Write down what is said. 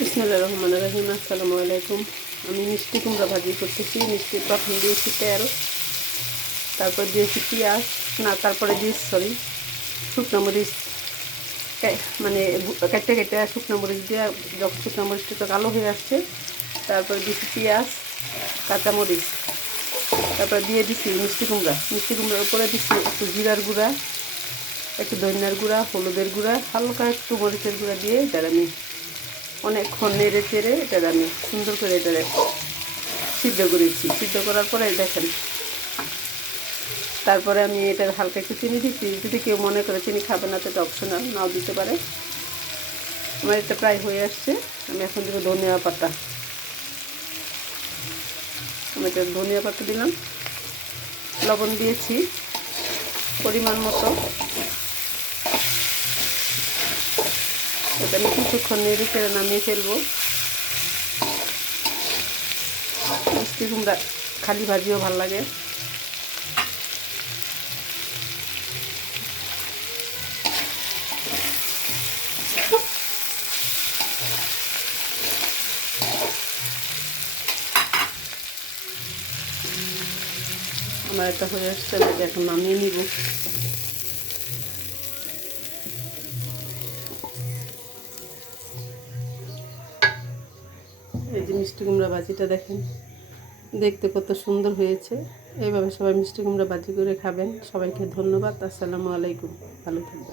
বিসমিল্লাহির রহমানির রহিম। আসসালামু আলাইকুম। আমি মিষ্টি কুমড়া ভাজি করতেছি। মিষ্টি প্রথম দিয়েছি তেল, তারপর দিয়েছি পেঁয়াজ, তারপরে দিয়েছি শুকনো মরিচ, মানে কাটতে কাটতে শুকনো মরিচ দিয়ে, যখন শুকনো মরিচটা তো কালো হয়ে আসছে, তারপরে দিয়েছি পেঁয়াজ, কাঁচামরিচ, তারপর দিয়ে দিছি মিষ্টি কুমড়ার উপরে দিচ্ছি একটু জিরার গুঁড়া, একটু ধনিয়ার গুঁড়া, হলুদের গুঁড়া, হালকা একটু মরিচের গুঁড়া দিয়ে এটা আমি অনেকক্ষণ নেড়ে চেড়ে এটা আমি সুন্দর করে এটা সিদ্ধ করেছি। সিদ্ধ করার পরে দেখেন, তারপরে আমি এটা হালকা একটু চিনি দিচ্ছি। যদি কেউ মনে করে চিনি খাবে না, তো এটা অপশনাল, নাও দিতে পারে। আমার এটা প্রায় হয়ে আসছে। আমি এখন দেবো ধনিয়া পাতা। আমি এটা ধনিয়া পাতা দিলাম, লবণ দিয়েছি পরিমাণ মতো। এটা আমি কিছুক্ষণ নেড়ে চেড়ে নামিয়ে ফেলবো। মিষ্টি কুমড়া খালি ভাজিও ভালো লাগে। আমার এটা হয়ে আসছে, আমি এটা এখন নামিয়ে নিব। এই যে মিষ্টি কুমড়া ভাজিটা দেখেন, দেখতে কত সুন্দর হয়েছে। এইভাবে সবাই মিষ্টি কুমড়া ভাজি করে খাবেন। সবাইকে ধন্যবাদ। আসসালামু আলাইকুম। ভালো থাকবেন।